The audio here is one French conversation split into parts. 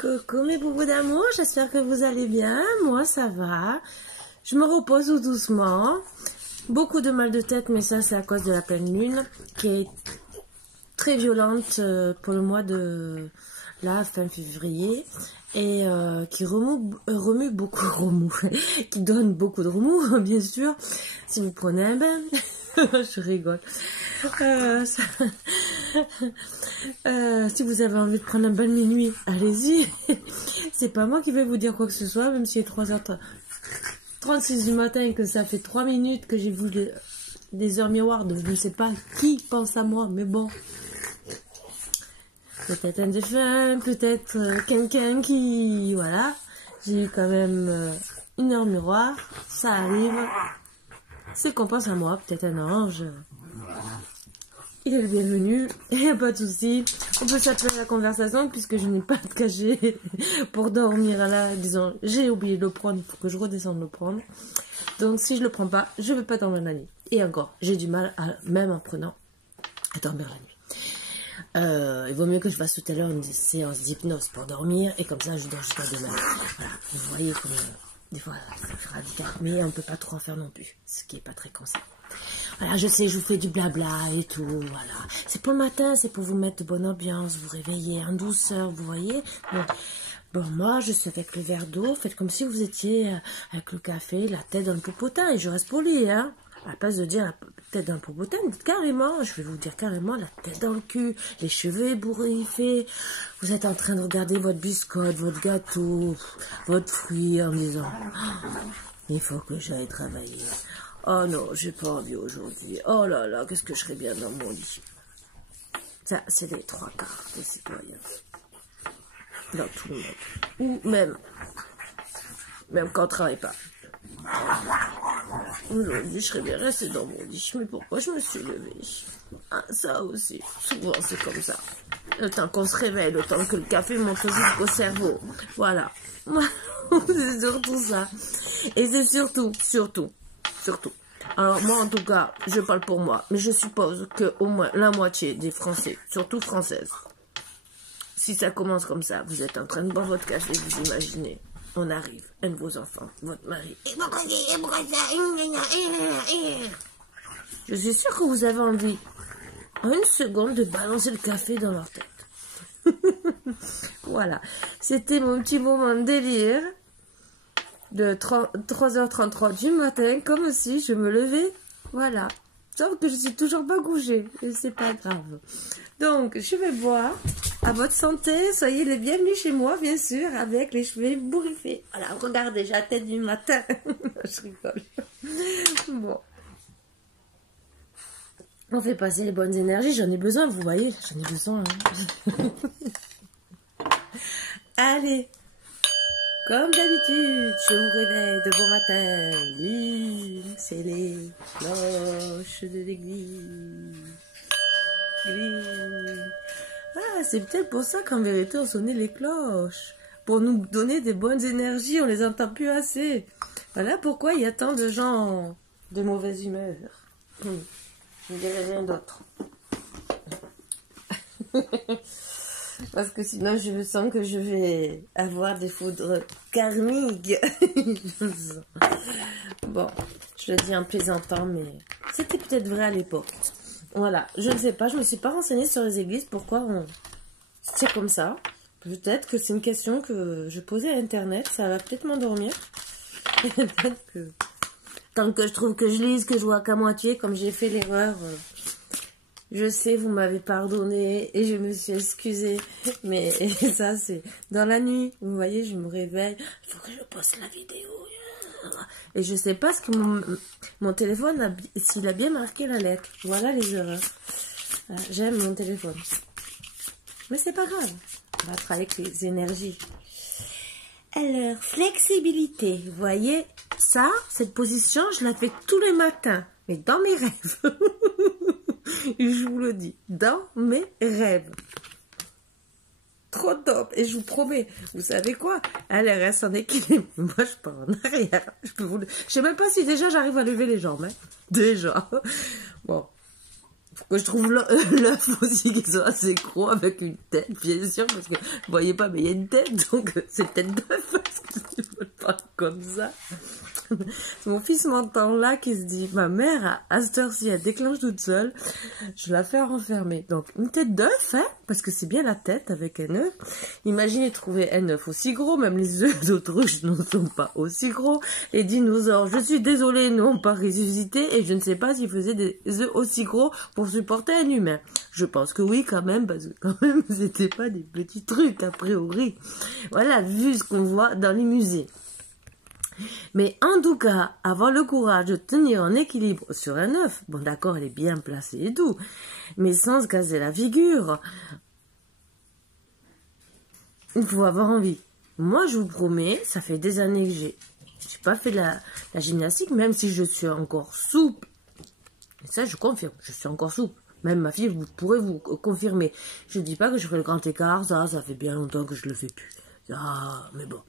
Coucou mes boubous d'amour, j'espère que vous allez bien. Moi ça va. Je me repose tout doucement. Beaucoup de mal de tête, mais ça c'est à cause de la pleine lune qui est très violente pour le mois de la fin février et qui remue beaucoup, qui donne beaucoup de remous, bien sûr. Si vous prenez un bain, je rigole. Si vous avez envie de prendre un bain de minuit, allez-y. C'est pas moi qui vais vous dire quoi que ce soit, même si il est 3h36 du matin et que ça fait 3 minutes que j'ai vu des heures miroirs, donc je ne sais pas qui pense à moi, mais bon. Peut-être un défunt, peut-être quelqu'un qui... Voilà. J'ai eu quand même une heure miroir, ça arrive. C'est qu'on pense à moi, peut-être un ange. Il est le bienvenu, il n'y a pas de souci. On peut s'appeler la conversation puisque je n'ai pas de cachet pour dormir là. Disons, j'ai oublié de le prendre, il faut que je redescende le prendre. Donc si je le prends pas, je ne vais pas dormir la nuit. Et encore, j'ai du mal, même en prenant, à dormir la nuit. Il vaut mieux que je fasse tout à l'heure une séance d'hypnose pour dormir et comme ça je dors jusqu'à demain. Voilà, vous voyez comme des fois ça fait radical, mais on ne peut pas trop en faire non plus, ce qui n'est pas très conseillé. Voilà, je sais, je vous fais du blabla et tout, voilà. C'est pour le matin, c'est pour vous mettre de bonne ambiance, vous réveiller en douceur, vous voyez. Bon, moi, je suis avec le verre d'eau, faites comme si vous étiez avec le café, la tête dans le popotin, et je reste polie, hein. À la place de dire la tête dans le popotin, dites carrément, je vais vous dire carrément la tête dans le cul, les cheveux ébouriffés. Vous êtes en train de regarder votre biscotte, votre gâteau, votre fruit en disant « Il faut que j'aille travailler. Oh non, j'ai pas envie aujourd'hui. Oh là là, qu'est-ce que je serais bien dans mon lit. » Ça, c'est les 3 quarts des citoyens. Dans tout le monde. Ou même quand on ne travaille pas. Aujourd'hui, je serais bien restée dans mon lit. Mais pourquoi je me suis levée? Ah, ça aussi. Souvent, c'est comme ça. Le temps qu'on se réveille, le temps que le café monte jusqu'au cerveau. Voilà. C'est surtout ça. Et c'est surtout. Alors, moi, en tout cas, je parle pour moi. Mais je suppose que au moins la moitié des Français, surtout françaises, si ça commence comme ça, vous êtes en train de boire votre café, vous imaginez. On arrive, un de vos enfants, votre mari. Je suis sûre que vous avez envie, en une seconde, de balancer le café dans leur tête. Voilà, c'était mon petit moment de délire de 3h33 du matin, comme si je me levais, voilà. Sauf que je suis toujours pas couchée, et c'est pas grave. Donc, je vais boire. À votre santé, soyez les bienvenus chez moi, bien sûr, avec les cheveux ébouriffés. Voilà, regardez, j'ai la tête du matin. Je rigole. Bon. On fait passer les bonnes énergies, j'en ai besoin, vous voyez, j'en ai besoin. Hein. Allez, comme d'habitude, je vous réveille de bon matin. Lune, c'est les cloches de l'église. Ah, c'est peut-être pour ça qu'en vérité on sonnait les cloches. Pour nous donner des bonnes énergies, on les entend plus assez. Voilà pourquoi il y a tant de gens de mauvaise humeur. Je ne dirai rien d'autre. Parce que sinon je sens que je vais avoir des foudres karmiques. Bon, je le dis en plaisantant, mais c'était peut-être vrai à l'époque. Voilà, je ne sais pas, je ne me suis pas renseignée sur les églises, pourquoi c'est comme ça. Peut-être que c'est une question que je posais à Internet, ça va peut-être m'endormir. Peut-être que... Tant que je trouve que je lise, que je vois qu'à moitié, comme j'ai fait l'erreur, je sais, vous m'avez pardonné et je me suis excusée. Mais ça, c'est dans la nuit, vous voyez, je me réveille, il faut que je poste la vidéo. Et je sais pas ce que mon téléphone, s'il a bien marqué la lettre. Voilà les erreurs. J'aime mon téléphone. Mais c'est pas grave. On va travailler avec les énergies. Alors, flexibilité. Vous voyez, ça, cette position, je la fais tous les matins. Mais dans mes rêves. Je vous le dis. Dans mes rêves. Trop top, et je vous promets, vous savez quoi, elle reste en équilibre, moi je pars en arrière, je sais même pas si déjà j'arrive à lever les jambes, hein. Déjà, bon, Que je trouve l'œuf aussi qui soit assez gros avec une tête, bien sûr, parce que vous voyez pas, mais il y a une tête, donc c'est tête d'œuf, parce que je veux pas comme ça. C'est mon fils m'entend là qui se dit, ma mère, à cette heure-ci, elle déclenche toute seule, je la fais renfermer. Donc, une tête d'œuf, hein, parce que c'est bien la tête avec un œuf. Imaginez trouver un œuf aussi gros, même les œufs d'autruche ne sont pas aussi gros. Les dinosaures, je suis désolée, n'ont pas ressuscité et je ne sais pas s'ils faisaient des œufs aussi gros pour supporter un humain. Je pense que oui, quand même, parce que quand même, c'était pas des petits trucs, a priori. Voilà, vu ce qu'on voit dans les musées. Mais en tout cas, avoir le courage de tenir en équilibre sur un œuf, bon d'accord, elle est bien placée et tout, mais sans se casser la figure, il faut avoir envie. Moi, je vous promets, ça fait des années que j'ai pas fait la gymnastique, même si je suis encore souple. Et ça, je confirme, je suis encore souple. Même ma fille, vous pourrez vous confirmer. Je dis pas que je ferai le grand écart, ça fait bien longtemps que je le fais plus. Ah, mais bon.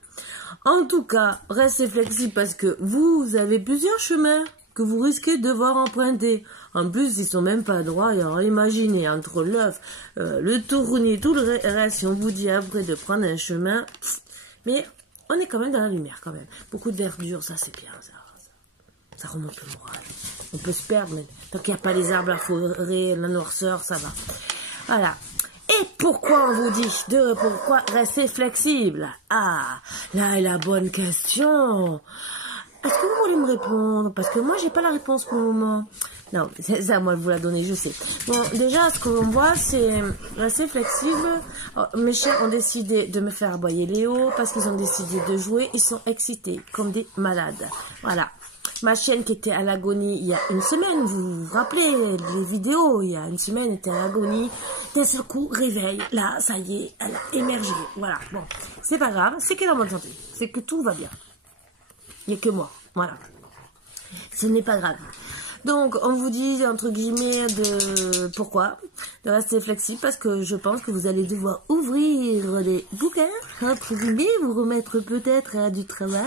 En tout cas, restez flexible parce que vous avez plusieurs chemins que vous risquez de devoir emprunter. En plus, ils sont même pas droits. Alors, imaginez, entre l'œuf, le tournis, tout le reste, si on vous dit après de prendre un chemin. Mais on est quand même dans la lumière, quand même. Beaucoup de verdure, ça c'est bien, ça remonte le moral. On peut se perdre, mais tant qu'il n'y a pas les arbres, la forêt, la noirceur, ça va. Voilà. Et pourquoi on vous dit pourquoi rester flexible? Ah, là est la bonne question. Est-ce que vous voulez me répondre? Parce que moi, j'ai pas la réponse pour le moment. Non, c'est ça, moi, vous la donnez, je sais. Bon, déjà, ce qu'on voit, c'est rester flexible. Oh, mes chiens ont décidé de me faire aboyer Léo parce qu'ils ont décidé de jouer. Ils sont excités, comme des malades. Voilà. Ma chienne qui était à l'agonie il y a une semaine, vous vous rappelez les vidéos, il y a une semaine, elle était à l'agonie, d'un seul coup, réveil, là, ça y est, elle a émergé, voilà, bon, c'est pas grave, c'est qu'elle est en bonne santé, c'est que tout va bien, il n'y a que moi, voilà, ce n'est pas grave. Donc, on vous dit, entre guillemets, pourquoi de rester flexible, parce que je pense que vous allez devoir ouvrir des bouquins, entre guillemets, vous remettre peut-être à du travail,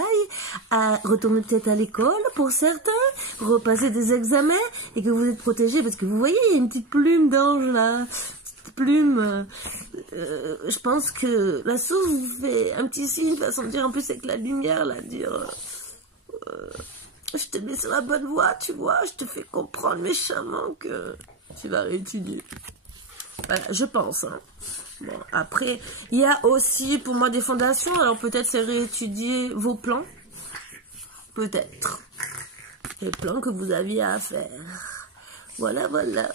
à retourner peut-être à l'école pour certains, repasser des examens, et que vous êtes protégés, parce que vous voyez, il y a une petite plume d'ange là, petite plume, je pense que la source vous fait un petit signe, façon de dire, en plus avec la lumière, là, dire... je te mets sur la bonne voie, tu vois, je te fais comprendre méchamment que tu vas réétudier. Voilà, je pense. Hein. Bon, après, il y a aussi pour moi des fondations, alors peut-être c'est réétudier vos plans. Peut-être. Les plans que vous aviez à faire. Voilà, voilà.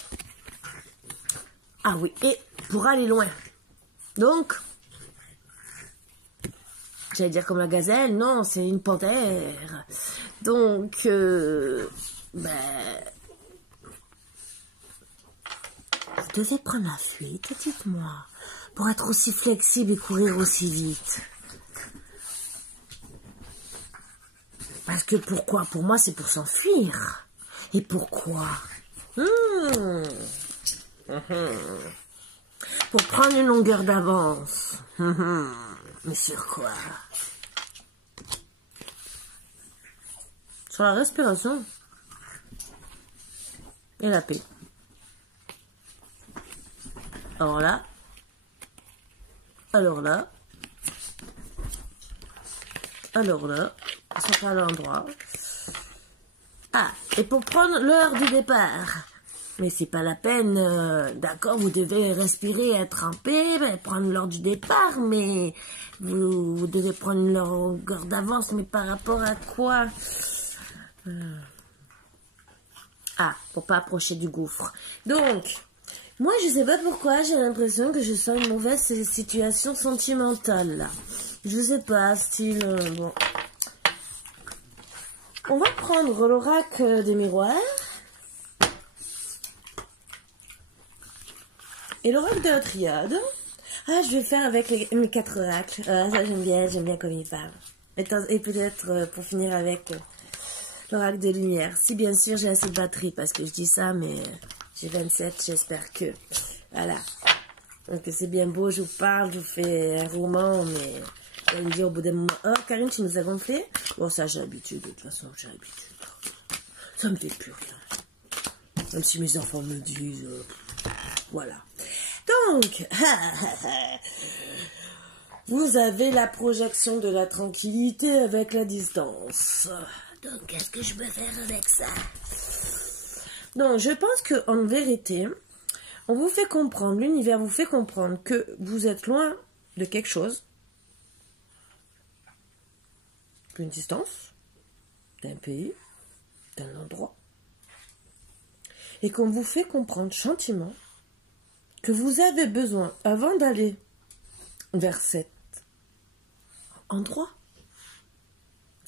Ah oui, et pour aller loin. Donc... j'allais dire comme la gazelle, non, c'est une panthère. Donc, vous devez prendre la fuite, dites-moi, pour être aussi flexible et courir aussi vite. Parce que pourquoi? Pour moi, c'est pour s'enfuir. Et pourquoi? Pour prendre une longueur d'avance. Mais sur quoi? Sur la respiration et la paix. Alors là, ça sera à l'endroit. Ah, et pour prendre l'heure du départ. Mais c'est pas la peine, d'accord, vous devez respirer, être en paix, prendre l'heure du départ, mais vous devez prendre une longueur d'avance, mais par rapport à quoi? Ah, pour pas approcher du gouffre. Donc, moi je sais pas pourquoi, j'ai l'impression que je sens une mauvaise situation sentimentale, là. Je sais pas, style, bon. On va prendre l'oracle des miroirs. Et l'oracle de la triade. Ah, je vais faire avec mes 4 oracles. Ah, ça j'aime bien comme il parle. Et peut-être pour finir avec l'oracle de lumière. Si bien sûr j'ai assez de batterie, parce que je dis ça, mais j'ai 27, j'espère que... Voilà. Donc c'est bien beau, je vous parle, je vous fais un roman, mais... Vous allez me dire au bout d'un moment, oh Karine, tu nous as gonflé? Bon, ça j'ai l'habitude, de toute façon j'ai l'habitude. Ça me fait plus rien. Même si mes enfants me disent... voilà. Donc, vous avez la projection de la tranquillité avec la distance. Donc, qu'est-ce que je peux faire avec ça? Donc, je pense qu'en vérité, on vous fait comprendre, l'univers vous fait comprendre que vous êtes loin de quelque chose, d'une distance, d'un pays, d'un endroit, et qu'on vous fait comprendre gentiment que vous avez besoin, avant d'aller vers cet endroit,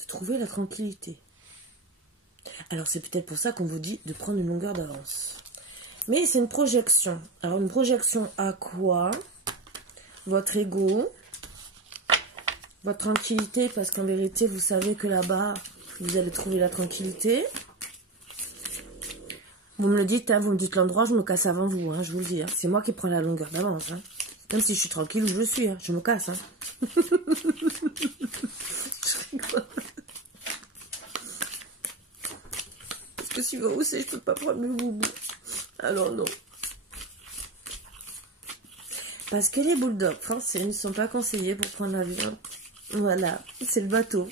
de trouver la tranquillité. Alors c'est peut-être pour ça qu'on vous dit de prendre une longueur d'avance. Mais c'est une projection. Alors une projection à quoi? Votre ego, votre tranquillité, parce qu'en vérité, vous savez que là-bas, vous allez trouver la tranquillité. Vous me le dites, hein, vous me dites l'endroit, je me casse avant vous, hein, je vous le dis. Hein. C'est moi qui prends la longueur d'avance. Hein. Même si je suis tranquille où je suis, hein, je me casse. Hein. Je rigole. Parce que si vous aussi, je peux pas prendre le boubou. Alors non. Parce que les bulldogs français ne sont pas conseillés pour prendre l'avion. Voilà, c'est le bateau.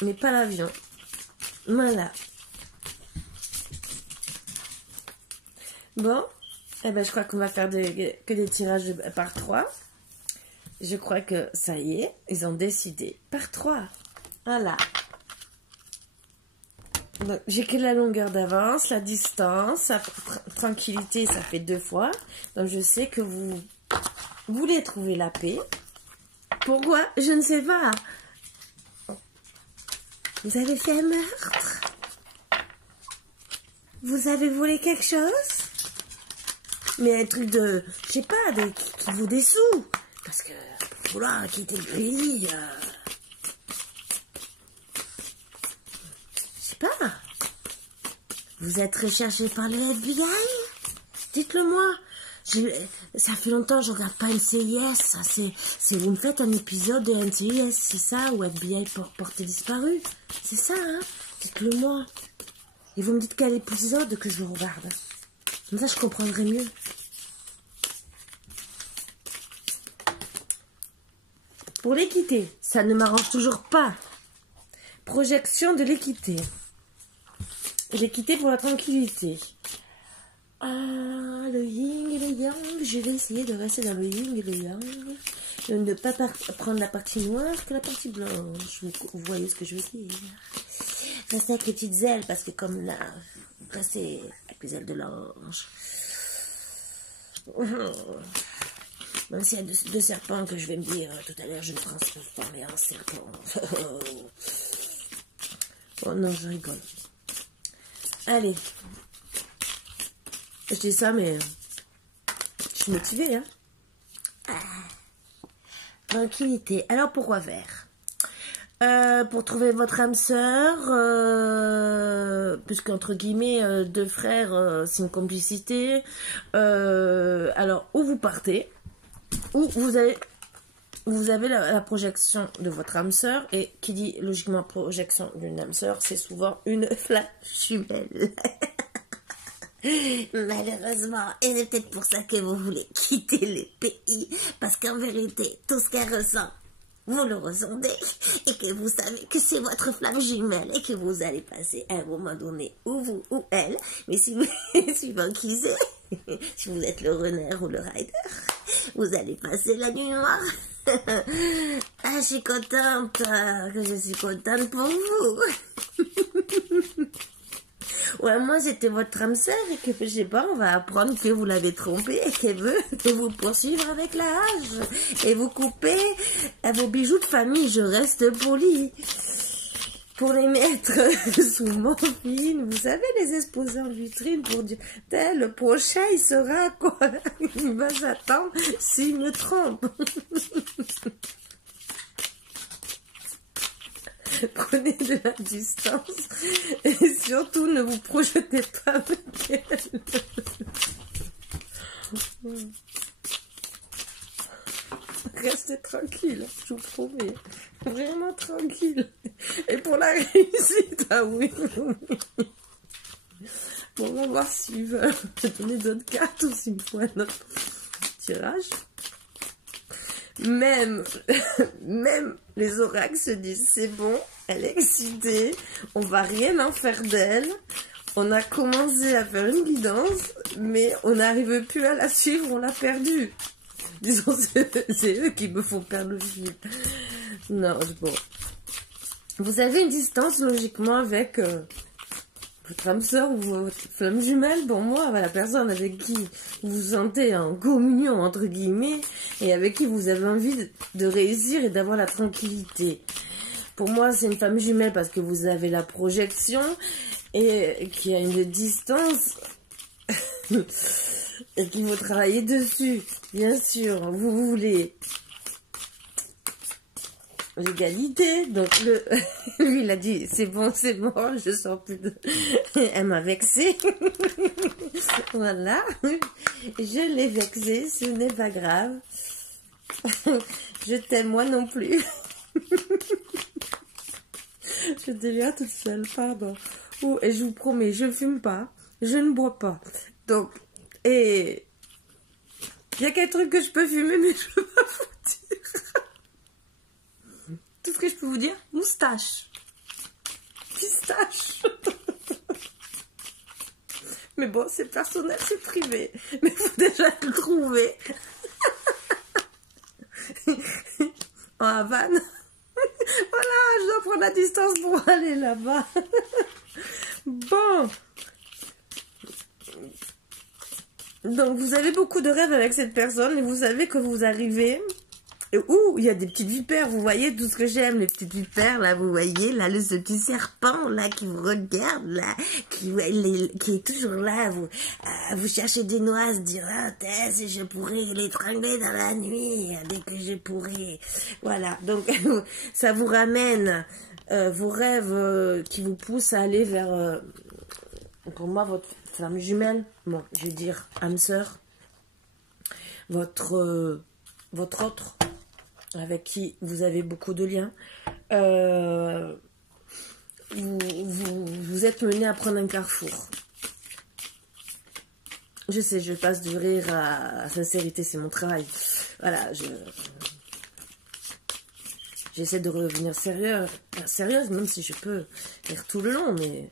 Mais pas l'avion. Voilà. Bon, eh ben, je crois qu'on va faire que des tirages par 3. Je crois que ça y est, ils ont décidé par 3. Voilà. J'ai que la longueur d'avance, la distance, la tranquillité, ça fait 2 fois. Donc je sais que vous voulez trouver la paix. Pourquoi? Je ne sais pas. Vous avez fait un meurtre? Vous avez volé quelque chose? Mais un truc de, je sais pas, qui vaut des sous. Parce que, pour vouloir quitter le pays, je sais pas. Vous êtes recherché par le FBI? Dites-le moi. Ça fait longtemps que je regarde pas NCIS. Vous me faites un épisode de NCIS, c'est ça? Ou FBI porté disparu? C'est ça, hein? Dites-le moi. Et vous me dites quel épisode que je regarde. Comme ça, je comprendrai mieux. Pour l'équité, ça ne m'arrange toujours pas. Projection de l'équité. L'équité pour la tranquillité. Ah, le yin et le yang. Je vais essayer de rester dans le yin et le yang. Et ne pas prendre la partie noire que la partie blanche. Vous voyez ce que je veux dire. Restez avec les petites ailes, parce que comme là, restez avec les ailes de l'ange. Même s'il y a deux serpents que je vais me dire tout à l'heure, je me transformer en serpent. Oh non, je rigole. Allez. Je dis ça, mais je suis motivée, hein. Tranquillité. Alors, pourquoi faire? Pour trouver votre âme sœur, puisqu'entre guillemets, 2 frères, c'est une complicité. Alors, où vous partez, où vous avez la projection de votre âme sœur, et qui dit logiquement projection d'une âme sœur, c'est souvent une flamme jumelle. Malheureusement, et c'est peut-être pour ça que vous voulez quitter le pays, parce qu'en vérité, tout ce qu'elle ressent, vous le ressentez, et que vous savez que c'est votre flamme jumelle, et que vous allez passer à un moment donné, ou vous ou elle, mais si vous, suivant qui c'est, si vous êtes le runner ou le rider, vous allez passer la nuit noire. Ah, je suis contente, que je suis contente pour vous. Ouais, moi j'étais votre âme sœur et que, je sais pas, on va apprendre que vous l'avez trompée et qu'elle veut vous poursuivre avec la hache et vous couper à vos bijoux de famille. Je reste polie. Pour les mettre sous morphine, vous savez, les exposer en vitrine pour dire, le prochain il sera quoi, il va s'attendre s'il me trompe. Prenez de la distance et surtout ne vous projetez pas avec elle. Restez tranquille, je vous promets. Vraiment tranquille. Et pour la réussite, ah oui. Bon, on va voir s'ils veulent. Je vais donner d'autres cartes ou s'il me faut un autre tirage. Même les oracles se disent, c'est bon, elle est excitée, on va rien en faire d'elle. On a commencé à faire une guidance, mais on n'arrive plus à la suivre, on l'a perdue. Disons, c'est eux qui me font perdre le fil. Non, bon. Vous avez une distance, logiquement, avec votre âme sœur ou votre flamme jumelle. Bon, moi, la personne avec qui vous vous sentez en communion, entre guillemets, et avec qui vous avez envie de réussir et d'avoir la tranquillité. Pour moi, c'est une femme jumelle parce que vous avez la projection et qui a une distance et qu'il faut travailler dessus. Bien sûr, vous voulez l'égalité, donc lui il a dit c'est bon, je sors plus de... Elle m'a vexée. Voilà, je l'ai vexée, ce n'est pas grave. Je t'aime moi non plus. Je deviens toute seule, pardon. Oh, et je vous promets, je ne fume pas, je ne bois pas. Donc, et il y a quelques trucs que je peux fumer, mais je ne peux pas vous dire. Tout ce que je peux vous dire, moustache, pistache. Mais bon, c'est personnel, c'est privé. Mais il faut déjà le trouver. En Havane. Voilà, je dois prendre la distance pour aller là-bas. Bon. Donc, vous avez beaucoup de rêves avec cette personne et vous savez que vous arrivez... Ouh, il y a des petites vipères, vous voyez tout ce que j'aime, les petites vipères, là, vous voyez, là, ce petit serpent, là, qui vous regarde, là, qui est toujours là, vous cherchez des noix, à se dire, ah, si je pourrais l'étrangler dans la nuit, dès que je pourrais, voilà, donc, ça vous ramène vos rêves qui vous poussent à aller vers, pour moi, votre flamme jumelle, bon, je vais dire, âme sœur, votre autre, avec qui vous avez beaucoup de liens, vous êtes mené à prendre un carrefour. Je sais, je passe du rire à sincérité, c'est mon travail. Voilà, j'essaie de revenir sérieuse, même si je peux faire tout le long, mais...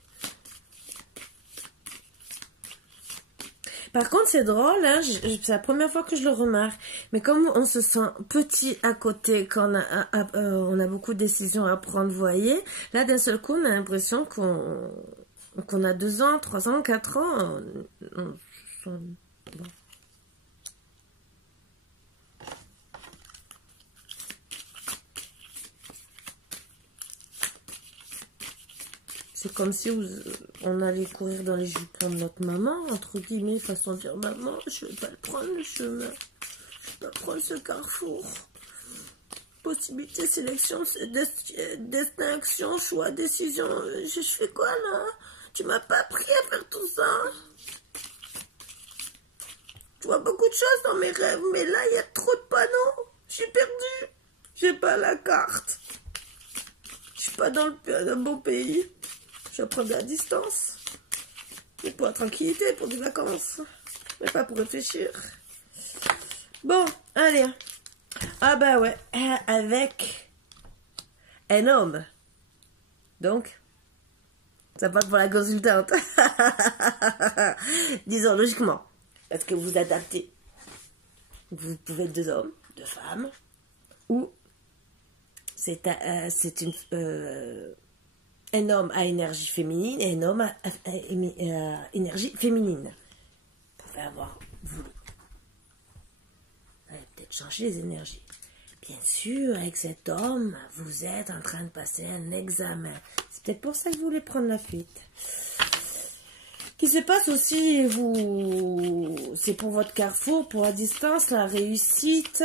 Par contre, c'est drôle, hein, c'est la première fois que je le remarque. Mais comme on se sent petit à côté, quand on a beaucoup de décisions à prendre, vous voyez, là, d'un seul coup, on a l'impression qu'on a 2 ans, 3 ans, 4 ans. Bon. C'est comme si on allait courir dans les jupons de notre maman, entre guillemets, façon de dire, maman, je vais pas le prendre le chemin, je vais pas prendre ce carrefour. Possibilité, sélection, destin, action, choix, décision, je fais quoi là? Tu m'as pas appris à faire tout ça? Je vois beaucoup de choses dans mes rêves, mais là, il y a trop de panneaux, je suis perdue, j'ai pas la carte, je suis pas dans le bon pays. Je vais prendre de la distance. Mais pour la tranquillité, pour des vacances. Mais pas pour réfléchir. Bon, allez. Ah bah ouais, avec un homme. Donc, ça passe pour la consultante. Disons logiquement. Parce que vous adaptez. Vous pouvez être 2 hommes, 2 femmes. Ou c'est un homme à énergie féminine et un homme à énergie féminine. Vous pouvez avoir voulu. Vous allez peut-être changer les énergies. Bien sûr, avec cet homme, vous êtes en train de passer un examen. C'est peut-être pour ça que vous voulez prendre la fuite. Ce qui se passe aussi, c'est pour votre carrefour, pour la distance, la réussite,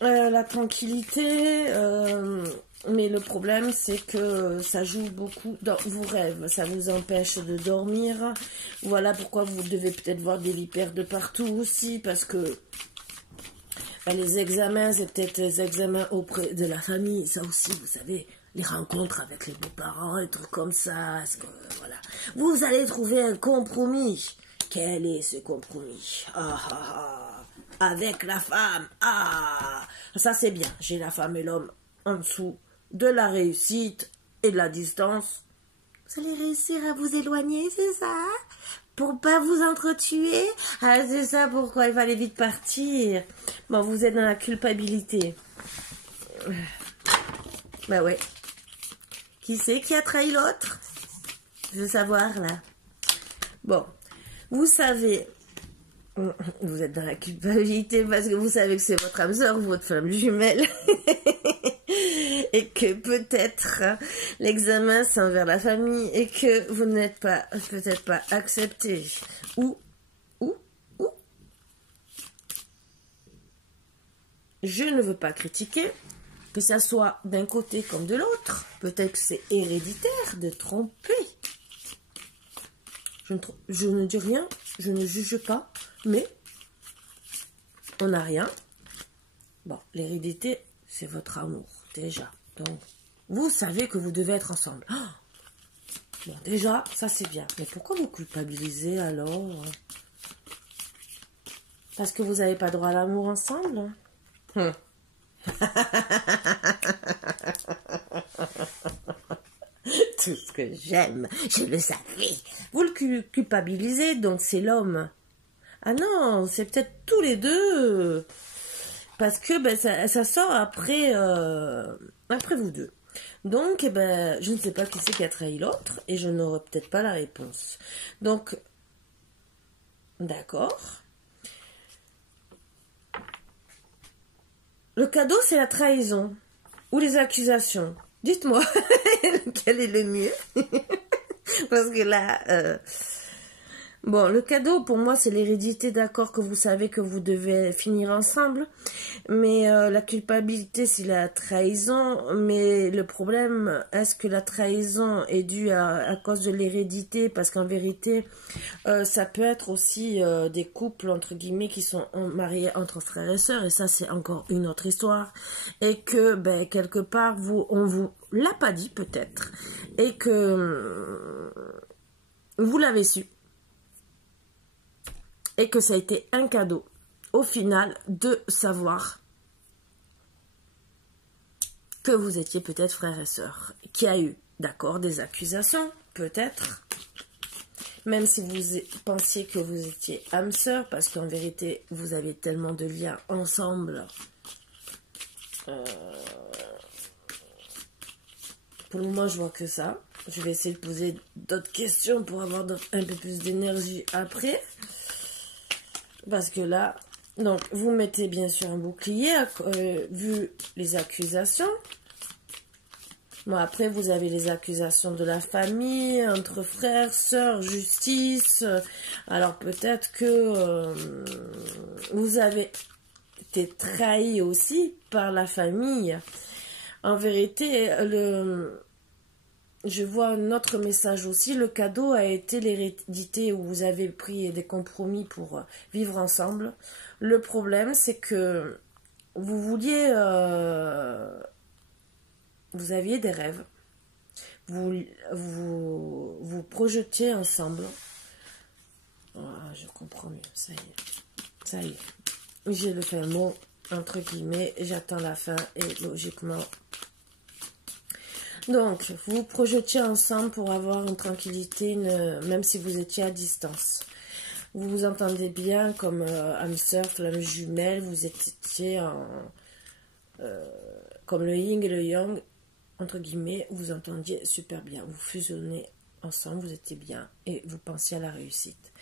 la tranquillité... mais le problème, c'est que ça joue beaucoup dans vos rêves. Ça vous empêche de dormir. Voilà pourquoi vous devez peut-être voir des vipères de partout aussi. Parce que les examens, c'est peut-être les examens auprès de la famille. Ça aussi, vous savez, les rencontres avec les beaux-parents, les trucs comme ça. Voilà. Vous allez trouver un compromis. Quel est ce compromis? Avec la femme. Ça c'est bien. J'ai la femme et l'homme en dessous de la réussite et de la distance. Vous allez réussir à vous éloigner, c'est ça? Pour pas vous entretuer? Ah, c'est ça pourquoi il fallait vite partir. Bon, vous êtes dans la culpabilité. Bah ouais. Qui c'est qui a trahi l'autre? Je veux savoir, là. Bon, vous savez, vous êtes dans la culpabilité parce que vous savez que c'est votre âme sœur, votre flamme jumelle. Et que peut-être l'examen c'est envers la famille et que vous n'êtes pas, peut-être pas accepté. Ou, je ne veux pas critiquer, que ça soit d'un côté comme de l'autre. Peut-être que c'est héréditaire de tromper. Je ne dis rien, je ne juge pas, mais on n'a rien. Bon, l'hérédité, c'est votre amour, déjà. Donc, vous savez que vous devez être ensemble. Bon, déjà, ça c'est bien. Mais pourquoi vous culpabilisez alors? Parce que vous n'avez pas droit à l'amour ensemble? Tout ce que j'aime, je le savais. Vous le culpabilisez, donc c'est l'homme. Ah non, c'est peut-être tous les deux. Parce que ben, ça sort après, après vous deux. Donc, ben, je ne sais pas qui c'est qui a trahi l'autre et je n'aurai peut-être pas la réponse. Donc, d'accord. Le cadeau, c'est la trahison ou les accusations. Dites-moi, quel est le mieux? Parce que là, bon, le cadeau, pour moi, c'est l'hérédité, d'accord, que vous savez que vous devez finir ensemble. Mais la culpabilité, c'est la trahison. Mais le problème, est-ce que la trahison est due à cause de l'hérédité? Parce qu'en vérité, ça peut être aussi des couples, entre guillemets, qui sont mariés entre frères et sœurs. Et ça, c'est encore une autre histoire. Et que, ben, quelque part, on vous l'a pas dit, peut-être. Et que vous l'avez su. Et que ça a été un cadeau, au final, de savoir que vous étiez peut-être frères et sœurs. Qu'il y a eu, d'accord, des accusations, peut-être. Même si vous pensiez que vous étiez âme sœur, parce qu'en vérité, vous avez tellement de liens ensemble. Pour le moment, je vois que ça. Je vais essayer de poser d'autres questions pour avoir un peu plus d'énergie après. Parce que là, donc, vous mettez bien sûr un bouclier, vu les accusations. Bon, après, vous avez les accusations de la famille, entre frères, sœurs, justice. Alors, peut-être que vous avez été trahi aussi par la famille. En vérité, je vois un autre message aussi. Le cadeau a été l'hérédité où vous avez pris des compromis pour vivre ensemble. Le problème, c'est que vous vouliez... vous aviez des rêves. Vous projetiez ensemble. Ah, je comprends mieux. Ça y est. Ça y est. J'ai le fin mot, entre guillemets. J'attends la fin et logiquement... Donc, vous projetiez ensemble pour avoir une tranquillité, même si vous étiez à distance. Vous vous entendez bien comme âme sœur, flamme jumelle, vous étiez comme le yin et le yang, entre guillemets, vous entendiez super bien. Vous fusionnez ensemble, vous étiez bien et vous pensiez à la réussite,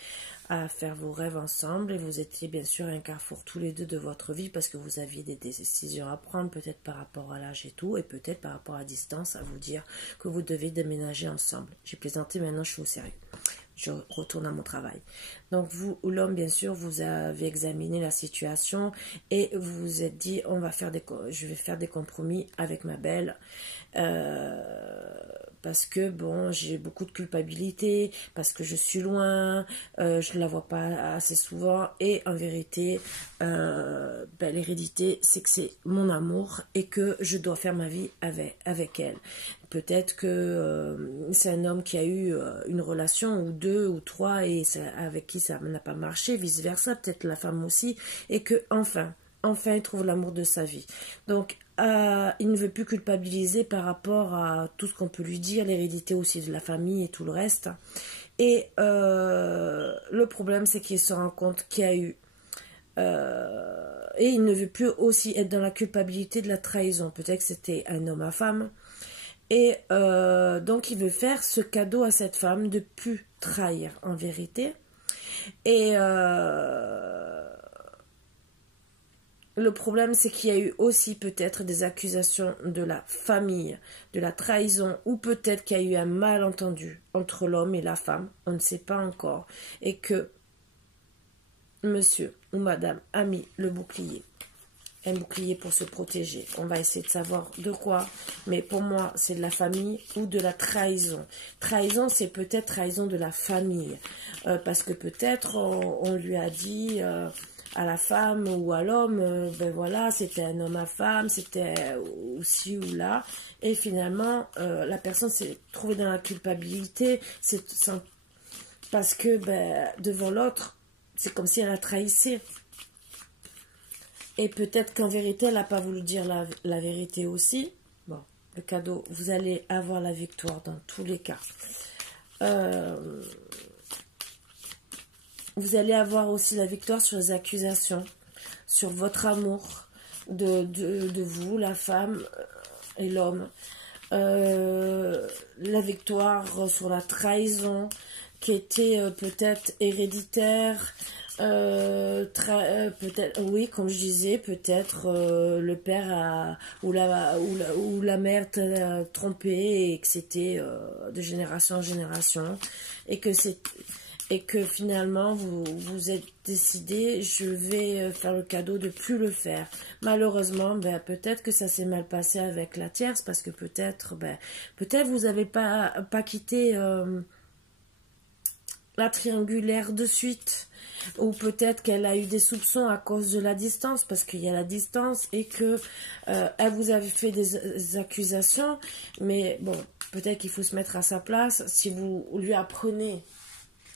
à faire vos rêves ensemble et vous étiez bien sûr un carrefour tous les deux de votre vie parce que vous aviez des décisions à prendre, peut-être par rapport à l'âge et tout, et peut-être par rapport à la distance, à vous dire que vous devez déménager ensemble. J'ai plaisanté, maintenant je suis au sérieux. Je retourne à mon travail. Donc vous, ou l'homme, bien sûr, vous avez examiné la situation et vous vous êtes dit, je vais faire des compromis avec ma belle. Parce que bon, j'ai beaucoup de culpabilité, parce que je suis loin, je ne la vois pas assez souvent, et en vérité, l'hérédité, c'est que c'est mon amour et que je dois faire ma vie avec elle. Peut-être que c'est un homme qui a eu une relation ou deux ou trois et avec qui ça n'a pas marché, vice versa, peut-être la femme aussi, et que enfin il trouve l'amour de sa vie. Donc il ne veut plus culpabiliser par rapport à tout ce qu'on peut lui dire, l'hérédité aussi de la famille et tout le reste. Et le problème, c'est qu'il se rend compte qu'il y a eu... et il ne veut plus aussi être dans la culpabilité de la trahison. Peut-être que c'était un homme à femme. Et donc, il veut faire ce cadeau à cette femme de plus trahir en vérité. Et... le problème, c'est qu'il y a eu aussi peut-être des accusations de la famille, de la trahison, ou peut-être qu'il y a eu un malentendu entre l'homme et la femme, on ne sait pas encore, et que monsieur ou madame a mis le bouclier, un bouclier pour se protéger. On va essayer de savoir de quoi, mais pour moi, c'est de la famille ou de la trahison. Trahison, c'est peut-être trahison de la famille, parce que peut-être on lui a dit... à la femme ou à l'homme, ben voilà, c'était un homme à femme, c'était aussi ou là, et finalement, la personne s'est trouvée dans la culpabilité, parce que devant l'autre, c'est comme si elle a trahissé. Et peut-être qu'en vérité, elle n'a pas voulu dire la vérité aussi. Bon, le cadeau, vous allez avoir la victoire dans tous les cas. Vous allez avoir aussi la victoire sur les accusations, sur votre amour de vous, la femme et l'homme. La victoire sur la trahison qui était peut-être héréditaire. Peut-être, oui, comme je disais, peut-être le père ou la mère t'a trompé et que c'était de génération en génération et que finalement vous êtes décidé, je vais faire le cadeau de plus le faire. Malheureusement, peut-être que ça s'est mal passé avec la tierce, parce que peut-être vous n'avez pas quitté la triangulaire de suite, ou peut-être qu'elle a eu des soupçons à cause de la distance, parce qu'il y a la distance et que elle vous avait fait des accusations, mais bon, peut-être qu'il faut se mettre à sa place. Si vous lui apprenez,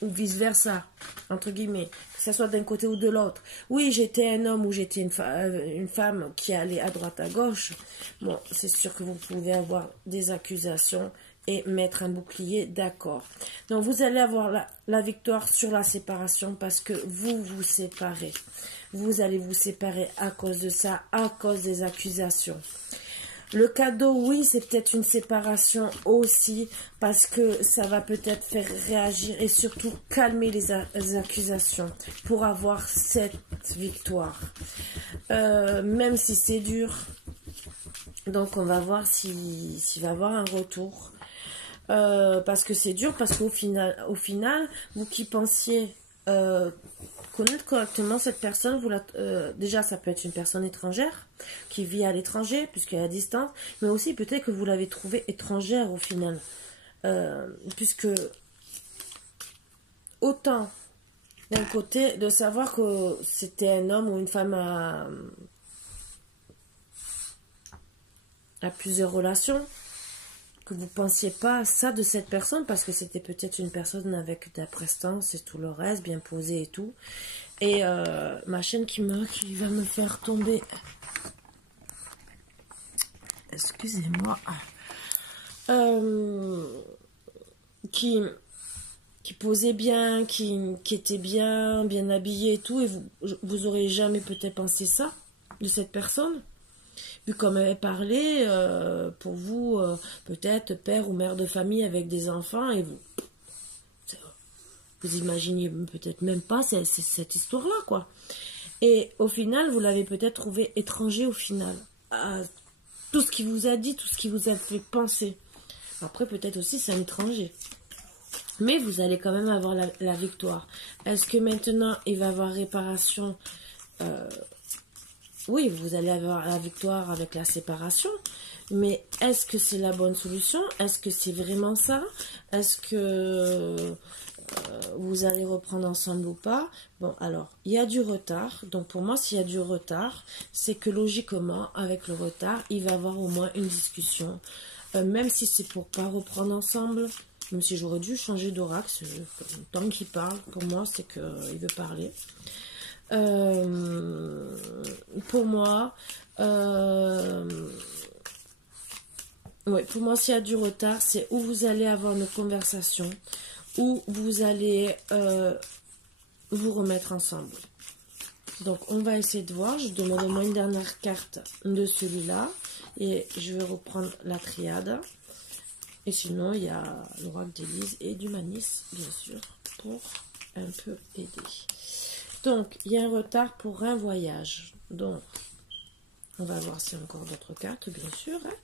ou vice versa, entre guillemets, que ce soit d'un côté ou de l'autre. Oui, j'étais un homme ou j'étais une femme qui allait à droite à gauche. Bon, c'est sûr que vous pouvez avoir des accusations et mettre un bouclier, d'accord. Donc vous allez avoir la victoire sur la séparation, parce que vous vous séparez. Vous allez vous séparer à cause de ça, à cause des accusations. Le cadeau, oui, c'est peut-être une séparation aussi, parce que ça va peut-être faire réagir et surtout calmer les accusations pour avoir cette victoire. Même si c'est dur. Donc on va voir s'il va y avoir un retour. Parce que c'est dur, parce qu'au final, vous qui pensiez connaître correctement cette personne, déjà ça peut être une personne étrangère qui vit à l'étranger puisqu'elle est à distance, mais aussi peut-être que vous l'avez trouvée étrangère au final, puisque autant d'un côté de savoir que c'était un homme ou une femme à plusieurs relations, que vous pensiez pas à ça de cette personne, parce que c'était peut-être une personne avec de la prestance et tout le reste, bien posé et tout. Et ma chaîne qui va me faire tomber. Excusez-moi. Qui posait bien, qui était bien habillé et tout, et vous aurez jamais peut-être pensé ça de cette personne. Vu comme elle parlait, pour vous, peut-être père ou mère de famille avec des enfants, et vous imaginez peut-être même pas cette histoire-là, quoi. Et au final, vous l'avez peut-être trouvé étranger au final. Tout ce qu'il vous a dit, tout ce qui vous a fait penser. Après, peut-être aussi, c'est un étranger. Mais vous allez quand même avoir la victoire. Est-ce que maintenant, il va y avoir réparation? Oui, vous allez avoir la victoire avec la séparation. Mais est-ce que c'est la bonne solution? Est-ce que c'est vraiment ça? Est-ce que vous allez reprendre ensemble ou pas? Bon, alors, il y a du retard. Donc, pour moi, s'il y a du retard, c'est que logiquement, avec le retard, il va y avoir au moins une discussion. Même si c'est pour pas reprendre ensemble, même si j'aurais dû changer d'oracle, tant qu'il parle, pour moi, c'est qu'il veut parler. Pour moi, ouais, pour moi, s'il y a du retard, c'est où vous allez avoir une conversation, où vous allez vous remettre ensemble. Donc, on va essayer de voir. Je demande au moins une dernière carte de celui-là. Et je vais reprendre la triade. Et sinon, il y a l'oracle d'Élise et du Manis, bien sûr, pour un peu aider. Donc, il y a un retard pour un voyage. Donc, on va voir s'il y a encore d'autres cartes, bien sûr. Hein.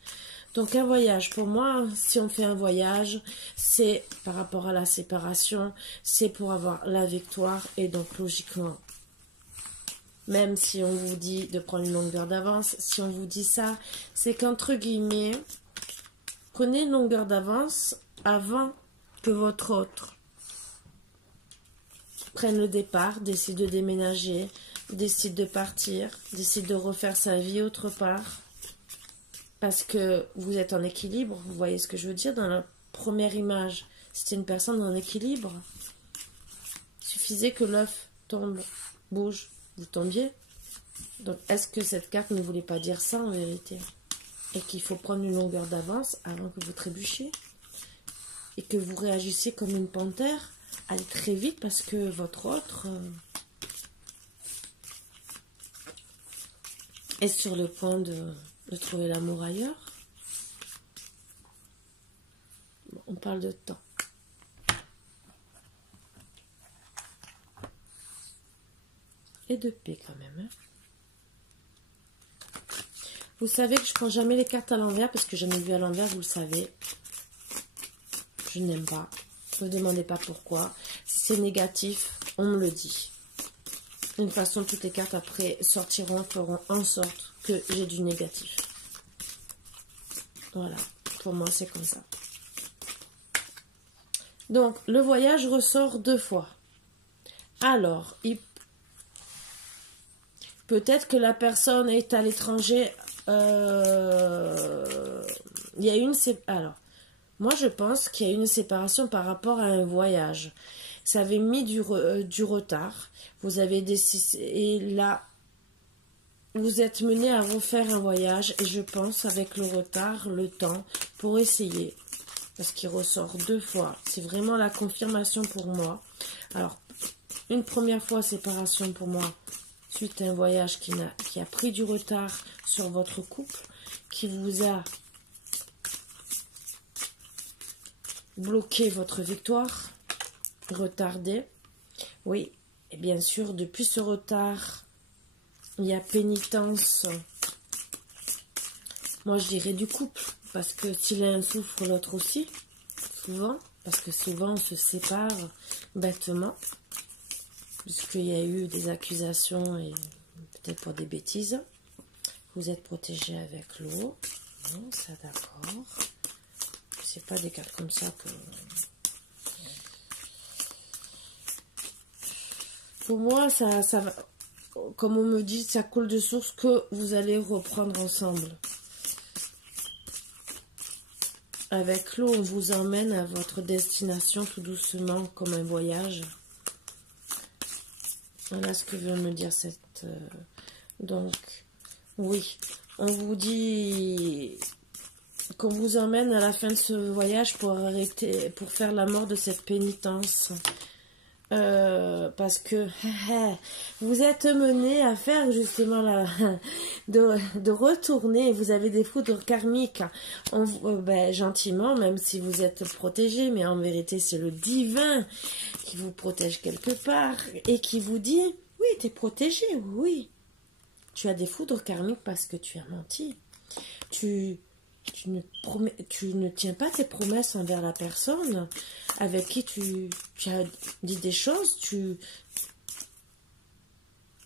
Donc, un voyage, pour moi, si on fait un voyage, c'est par rapport à la séparation, c'est pour avoir la victoire. Et donc, logiquement, même si on vous dit de prendre une longueur d'avance, si on vous dit ça, c'est qu'entre guillemets, prenez une longueur d'avance avant que votre autre prenne le départ, décide de déménager, décide de partir, décide de refaire sa vie autre part. Parce que vous êtes en équilibre, vous voyez ce que je veux dire? Dans la première image, c'était une personne en équilibre. Il suffisait que l'œuf tombe, bouge, vous tombiez. Donc, est-ce que cette carte ne voulait pas dire ça en vérité? Et qu'il faut prendre une longueur d'avance avant que vous trébuchiez? Et que vous réagissiez comme une panthère? Allez très vite parce que votre autre est sur le point de trouver l'amour ailleurs. Bon, on parle de temps. Et de paix quand même. Hein. Vous savez que je prends jamais les cartes à l'envers parce que j'en ai vu à l'envers, vous le savez. Je n'aime pas. Ne me demandez pas pourquoi. Si c'est négatif, on me le dit. De toute façon, toutes les cartes après sortiront, feront en sorte que j'ai du négatif. Voilà. Pour moi, c'est comme ça. Donc, le voyage ressort 2 fois. Alors, peut-être que la personne est à l'étranger. Il y a une... Alors, moi, je pense qu'il y a une séparation par rapport à un voyage. Ça avait mis du retard. Vous avez décidé... Et là, vous êtes mené à refaire un voyage. Et je pense, avec le retard, le temps, pour essayer. Parce qu'il ressort 2 fois. C'est vraiment la confirmation pour moi. Alors, une première fois, séparation pour moi, suite à un voyage qui a pris du retard sur votre couple, qui vous a bloqué votre victoire, retardé. Oui, et bien sûr, depuis ce retard, il y a pénitence. Moi, je dirais du couple, parce que si l'un souffre, l'autre aussi, souvent, parce que souvent, on se sépare bêtement, puisqu'il y a eu des accusations et peut-être pour des bêtises. Vous êtes protégé avec l'eau. Non, ça d'accord. C'est pas des cartes comme ça que... Pour moi, ça va... Comme on me dit, ça coule de source que vous allez reprendre ensemble. Avec l'eau, on vous emmène à votre destination tout doucement, comme un voyage. Voilà ce que veut me dire cette... Donc, oui, on vous dit qu'on vous emmène à la fin de ce voyage pour arrêter, pour faire la mort de cette pénitence. Parce que vous êtes mené à faire justement de retourner, vous avez des foudres karmiques gentiment, même si vous êtes protégé, mais en vérité c'est le divin qui vous protège quelque part et qui vous dit oui, tu es protégé, oui, tu as des foudres karmiques parce que tu as menti, tu tu ne tiens pas tes promesses envers la personne avec qui tu as dit des choses.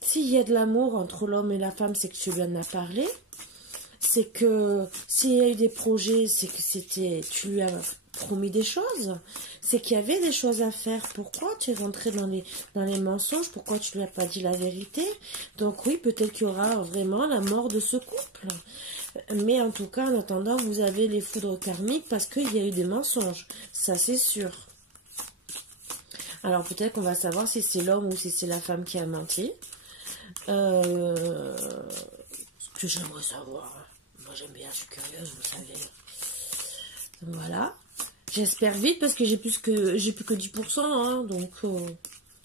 S'il y a de l'amour entre l'homme et la femme, c'est que tu lui en as parlé. C'est que s'il y a eu des projets, c'est que tu lui as promis des choses. C'est qu'il y avait des choses à faire. Pourquoi tu es rentré dans les mensonges? Pourquoi tu lui as pas dit la vérité? Donc oui, peut-être qu'il y aura vraiment la mort de ce couple. Mais en tout cas, en attendant, vous avez les foudres karmiques parce qu'il y a eu des mensonges. Ça, c'est sûr. Alors peut-être qu'on va savoir si c'est l'homme ou si c'est la femme qui a menti. Ce que j'aimerais savoir. Moi, j'aime bien, je suis curieuse, vous savez. Donc, voilà. J'espère vite parce que j'ai plus que 10%. Hein, donc,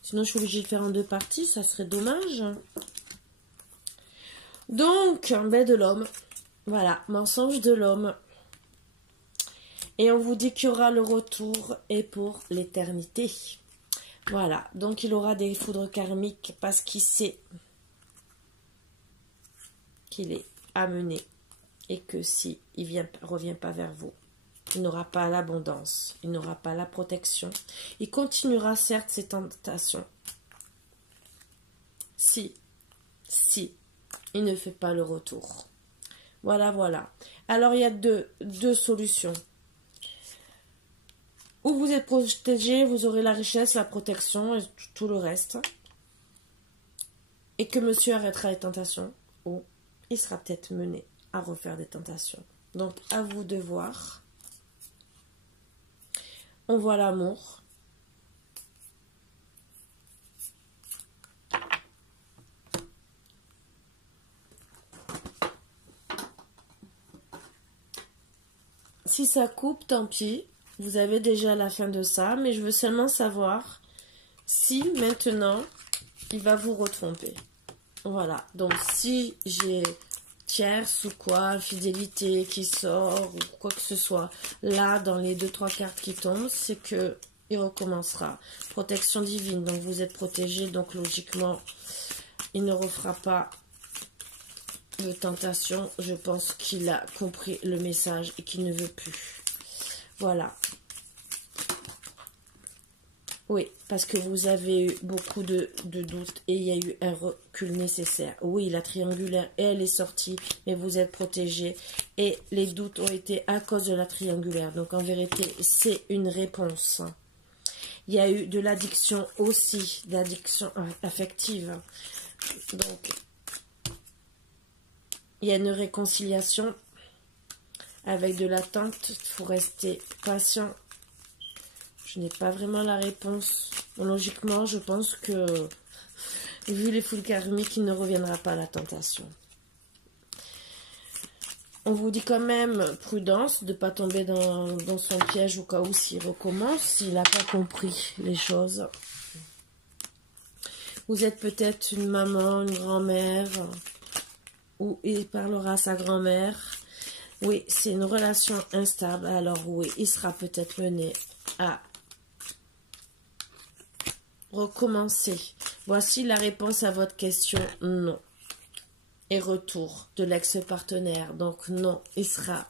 sinon, je suis obligée de faire en 2 parties. Ça serait dommage. Donc, de l'homme. Voilà, mensonge de l'homme. Et on vous dit qu'il y aura le retour et pour l'éternité. Voilà, donc il aura des foudres karmiques parce qu'il sait qu'il est amené et que si il revient pas vers vous, il n'aura pas l'abondance, il n'aura pas la protection. Il continuera certes ses tentations. Si il ne fait pas le retour. Voilà, voilà. Alors, il y a deux solutions. Ou vous êtes protégé, vous aurez la richesse, la protection et tout le reste. Et que monsieur arrêtera les tentations. Ou il sera peut-être mené à refaire des tentations. Donc, à vous de voir. On voit l'amour. Si ça coupe, tant pis. Vous avez déjà la fin de ça. Mais je veux seulement savoir si maintenant, il va vous retromper. Voilà. Donc, si j'ai tierce ou quoi, fidélité qui sort ou quoi que ce soit, là, dans les 2-3 cartes qui tombent, c'est que il recommencera. Protection divine. Donc, vous êtes protégé. Donc, logiquement, il ne refera pas de tentation. Je pense qu'il a compris le message et qu'il ne veut plus. Voilà. Oui, parce que vous avez eu beaucoup de doutes et il y a eu un recul nécessaire. Oui, la triangulaire, elle est sortie, mais vous êtes protégé et les doutes ont été à cause de la triangulaire. Donc, en vérité, c'est une réponse. Il y a eu de l'addiction aussi, d'addiction affective. Donc, il y a une réconciliation avec de l'attente. Il faut rester patient. Je n'ai pas vraiment la réponse. Bon, logiquement, je pense que, vu les foules karmiques, il ne reviendra pas à la tentation. On vous dit quand même prudence, de ne pas tomber dans son piège au cas où s'il recommence, s'il n'a pas compris les choses. Vous êtes peut-être une maman, une grand-mère, ou il parlera à sa grand-mère. Oui, c'est une relation instable. Alors oui, il sera peut-être mené à recommencer. Voici la réponse à votre question, non. Et retour de l'ex-partenaire. Donc non, il sera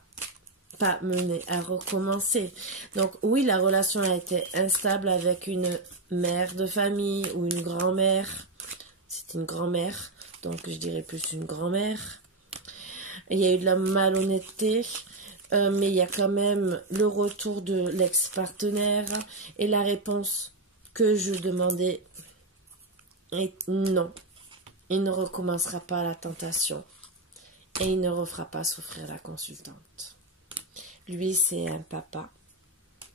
pas mené à recommencer. Donc oui, la relation a été instable avec une mère de famille ou une grand-mère. C'est une grand-mère, donc je dirais plus une grand-mère. Il y a eu de la malhonnêteté, mais il y a quand même le retour de l'ex-partenaire. Et la réponse que je demandais est non. Il ne recommencera pas la tentation. Et il ne refera pas souffrir la consultante. Lui, c'est un papa.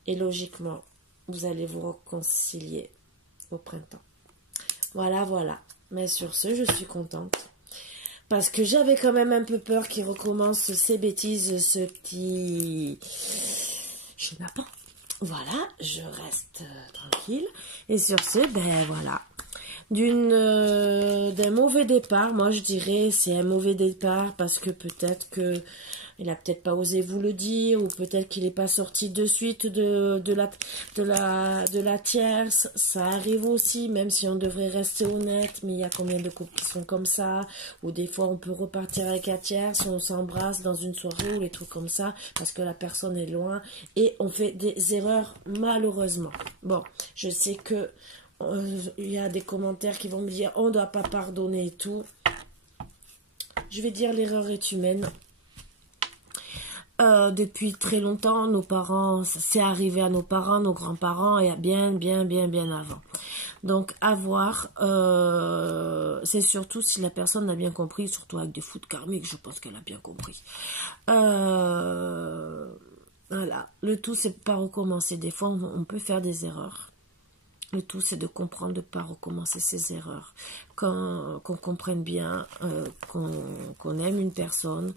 Et logiquement, vous allez vous réconcilier au printemps. Voilà, voilà. Mais sur ce, je suis contente. Parce que j'avais quand même un peu peur qu'il recommence ces bêtises, ce petit chenapan. Voilà, je reste tranquille. Et sur ce, ben voilà. d'un mauvais départ. Moi, je dirais c'est un mauvais départ parce que peut-être que il a peut-être pas osé vous le dire, ou peut-être qu'il n'est pas sorti de suite de la tierce. Ça arrive aussi, même si on devrait rester honnête, mais il y a combien de couples qui sont comme ça, ou des fois on peut repartir avec la tierce, on s'embrasse dans une soirée ou les trucs comme ça, parce que la personne est loin, et on fait des erreurs malheureusement. Bon, je sais que il y a des commentaires qui vont me dire on ne doit pas pardonner et tout. Je vais dire l'erreur est humaine. Depuis très longtemps, nos parents, c'est arrivé à nos parents, nos grands-parents, et bien avant. Donc, à voir, c'est surtout si la personne a bien compris, surtout avec des foot karmiques, je pense qu'elle a bien compris. Voilà, le tout, c'est de pas recommencer. Des fois, on peut faire des erreurs. Le tout, c'est de comprendre, de ne pas recommencer ces erreurs. Qu'on comprenne bien qu'on aime une personne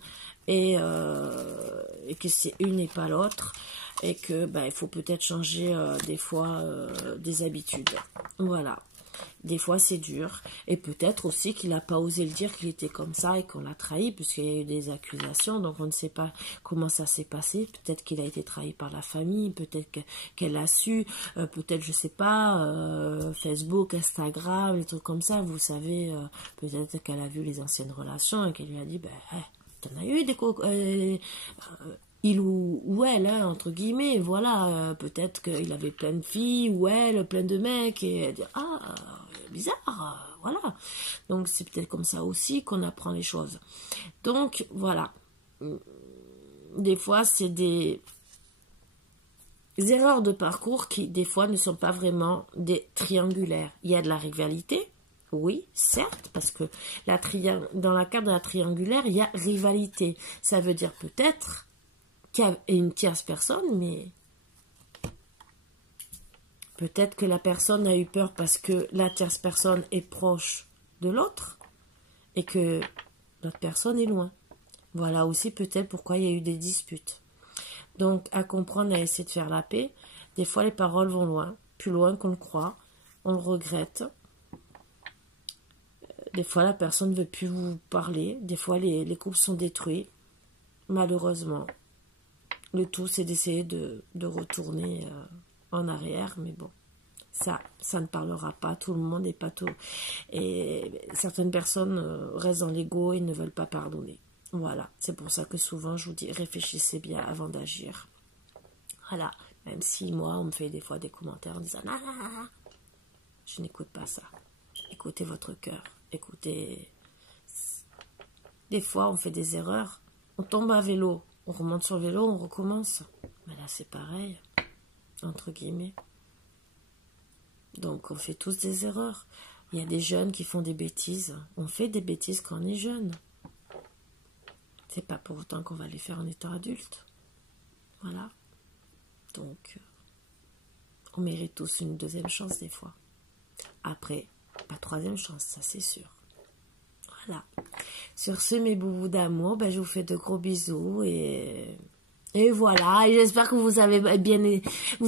et que c'est une et pas l'autre. Et que il faut peut-être changer des fois des habitudes. Voilà. Des fois, c'est dur. Et peut-être aussi qu'il n'a pas osé le dire qu'il était comme ça et qu'on l'a trahi, puisqu'il y a eu des accusations. Donc, on ne sait pas comment ça s'est passé. Peut-être qu'il a été trahi par la famille. Peut-être qu'elle a su. Peut-être, je ne sais pas, Facebook, Instagram, les trucs comme ça. Vous savez, peut-être qu'elle a vu les anciennes relations et qu'elle lui a dit, t'en as eu des il ou elle, hein, entre guillemets, voilà, peut-être qu'il avait plein de filles, ou elle, plein de mecs, et elle dit, bizarre, voilà. Donc, c'est peut-être comme ça aussi qu'on apprend les choses. Donc, voilà. Des fois, c'est des erreurs de parcours qui, des fois, ne sont pas vraiment des triangulaires. Il y a de la rivalité, oui, certes, parce que dans la carte de la triangulaire, il y a rivalité. Ça veut dire peut-être qu'il y a une tierce personne, mais peut-être que la personne a eu peur parce que la tierce personne est proche de l'autre et que l'autre personne est loin. Voilà aussi peut-être pourquoi il y a eu des disputes. Donc, à comprendre, à essayer de faire la paix. Des fois, les paroles vont loin, plus loin qu'on le croit. On le regrette. Des fois, la personne ne veut plus vous parler. Des fois, les couples sont détruits. Malheureusement. Le tout, c'est d'essayer de retourner en arrière. Mais bon, ça ne parlera pas. Tout le monde n'est pas tout. Et certaines personnes restent dans l'ego et ne veulent pas pardonner. Voilà, c'est pour ça que souvent je vous dis réfléchissez bien avant d'agir. Voilà, même si moi on me fait des fois des commentaires en disant ah, je n'écoute pas ça. Écoutez votre cœur, écoutez. Des fois on fait des erreurs, on tombe à vélo, on remonte sur le vélo, on recommence. Mais là c'est pareil, entre guillemets. Donc on fait tous des erreurs. Il y a des jeunes qui font des bêtises. On fait des bêtises quand on est jeune. C'est pas pour autant qu'on va les faire en étant adulte. Voilà. Donc, on mérite tous une deuxième chance des fois. Après, pas troisième chance, ça c'est sûr. Voilà. Sur ce, mes boubous d'amour, je vous fais de gros bisous et voilà. Et j'espère que vous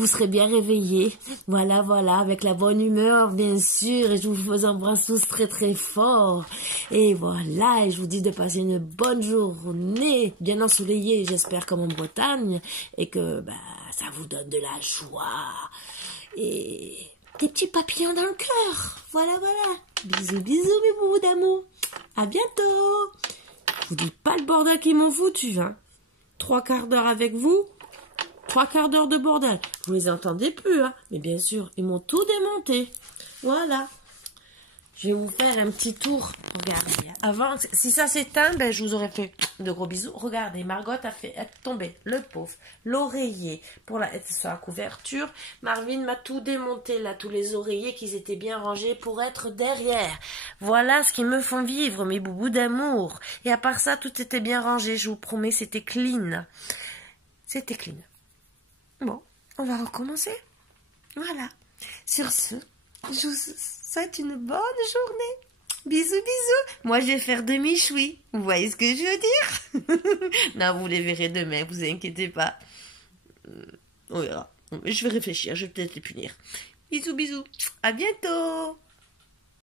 serez bien réveillés. Voilà, avec la bonne humeur, bien sûr. Et je vous embrasse tous très très fort. Et voilà, et je vous dis de passer une bonne journée, bien ensoleillée, j'espère comme en Bretagne, et que ça vous donne de la joie et des petits papillons dans le cœur. Voilà. Bisous, mes boubous d'amour. À bientôt. Je vous dis pas le bordel qu'ils m'ont foutu, hein. 3/4 d'heure avec vous, 3/4 d'heure de bordel. Vous les entendez plus, hein. Mais bien sûr, ils m'ont tout démonté. Voilà. Je vais vous faire un petit tour. Regardez. Avant, si ça s'éteint, je vous aurais fait de gros bisous. Regardez, Margot a fait tomber le pauvre, l'oreiller pour sur la couverture. Marvin m'a tout démonté là, tous les oreillers qu'ils étaient bien rangés pour être derrière. Voilà ce qu'ils me font vivre, mes boubous d'amour. Et à part ça, tout était bien rangé. Je vous promets, c'était clean. C'était clean. Bon, on va recommencer. Voilà. Sur ce, je vous souhaite une bonne journée. Bisous. Moi, je vais faire demi-choui. Vous voyez ce que je veux dire? Non, vous les verrez demain, vous inquiétez pas. On verra. Je vais réfléchir, je vais peut-être les punir. Bisous. À bientôt.